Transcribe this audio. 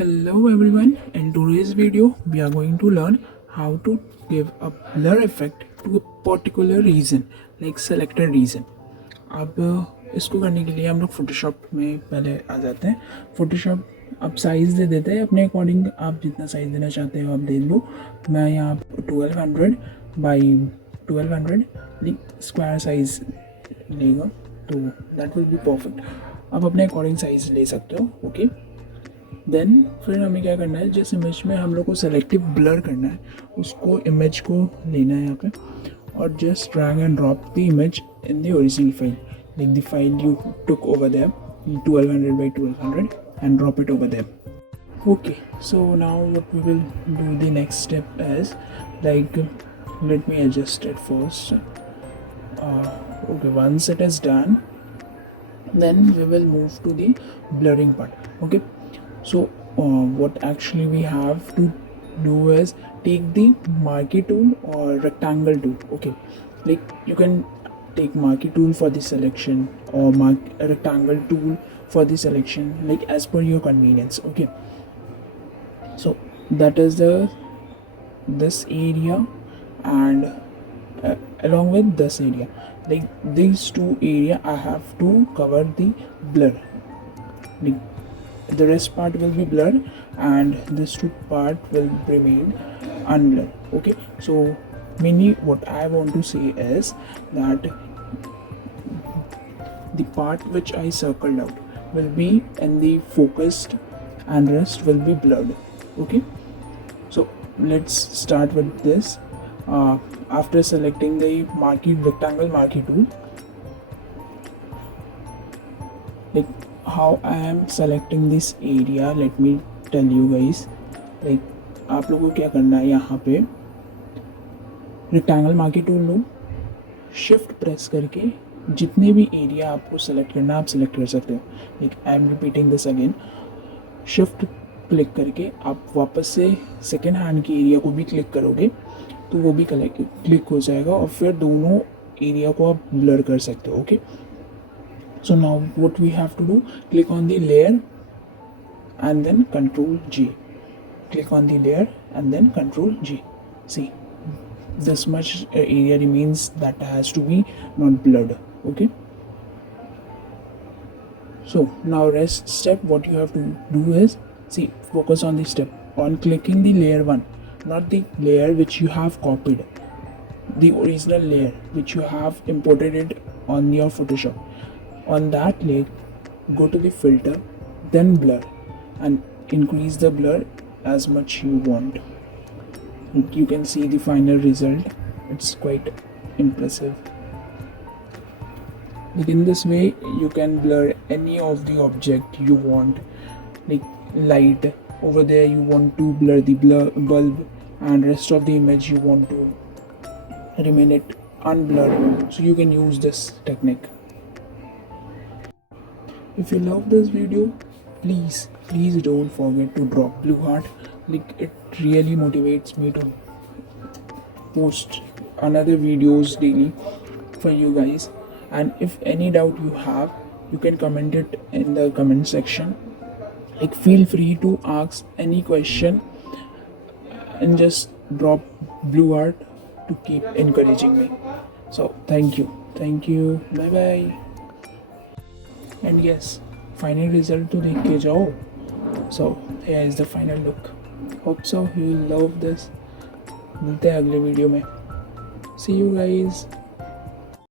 Hello everyone, in today's video we are going to learn how to give a blur effect to a particular region like selected region. अब इसको करने के लिए हम लोग Photoshop में पहले आ जाते हैं. फोटोशॉप आप साइज़ दे देते हैं अपने अकॉर्डिंग, आप जितना साइज़ देना चाहते हो आप दे लो. मैं यहाँ 1200 बाई 1200 स्क्वायर साइज़ लेगा तो दैट विल बी परफेक्ट. आप अपने अकॉर्डिंग साइज़ ले सकते हो. ओके, देन फिर हमें क्या करना है, जिस इमेज में हम लोग को सेलेक्टिव ब्लर करना है उसको इमेज को लेना है यहाँ पे और just drag and drop the image in the original file, like the file you took over there 1200 by 1200 and drop it over there. Okay, so now what we will do, the next step is like, let me adjust it first. Okay, once it is done, then we will move to the blurring part. Okay, so what actually we have to do is take the marquee tool or rectangle tool. Okay, like you can take marquee tool for the selection or rectangle tool for the selection, like as per your convenience. Okay, so that is this area and along with this area, like these two area I have to cover the blur. Like the rest part will be blurred and this two part will remain unblurred. Okay, so mainly what I want to say is that the part which I circled out will be in the focused and rest will be blurred. Okay, so let's start with this. After selecting the rectangle marquee tool, like how I am selecting this area, let me tell you guys. Like आप लोगों को क्या करना है, यहाँ पे rectangle marquee tool लो, shift press करके जितने भी एरिया आपको सेलेक्ट करना आप सेलेक्ट कर सकते हो. Like I am repeating this again. Shift click करके आप वापस से सेकेंड हैंड की एरिया को भी क्लिक करोगे तो वो भी क्लिक हो जाएगा और फिर दोनों एरिया को आप ब्लर कर सकते हो. Okay, so now what we have to do, click on the layer and then Control G. Click on the layer and then Control G. See, this much area remains that has to be not blurred. Okay, so now rest step, what you have to do is, see, focus on the step on clicking the layer 1, not the layer which you have copied, the original layer which you have imported it on your Photoshop. On that layer, go to the filter, then blur, and increase the blur as much you want. You can see the final result. It's quite impressive. Like in this way you can blur any of the object you want. Like light over there, you want to blur the bulb, and rest of the image you want to remain it unblurred, so you can use this technique. If you love this video, please don't forget to drop blue heart. Like it really motivates me to post another videos daily for you guys. And if any doubt you have, you can comment it in the comment section. Like feel free to ask any question and just drop blue heart to keep encouraging me. So thank you, bye bye. And yes, final result तो देख के जाओ. So here is the final look. Hope so you love this. मिलते हैं अगले video में. सी you guys.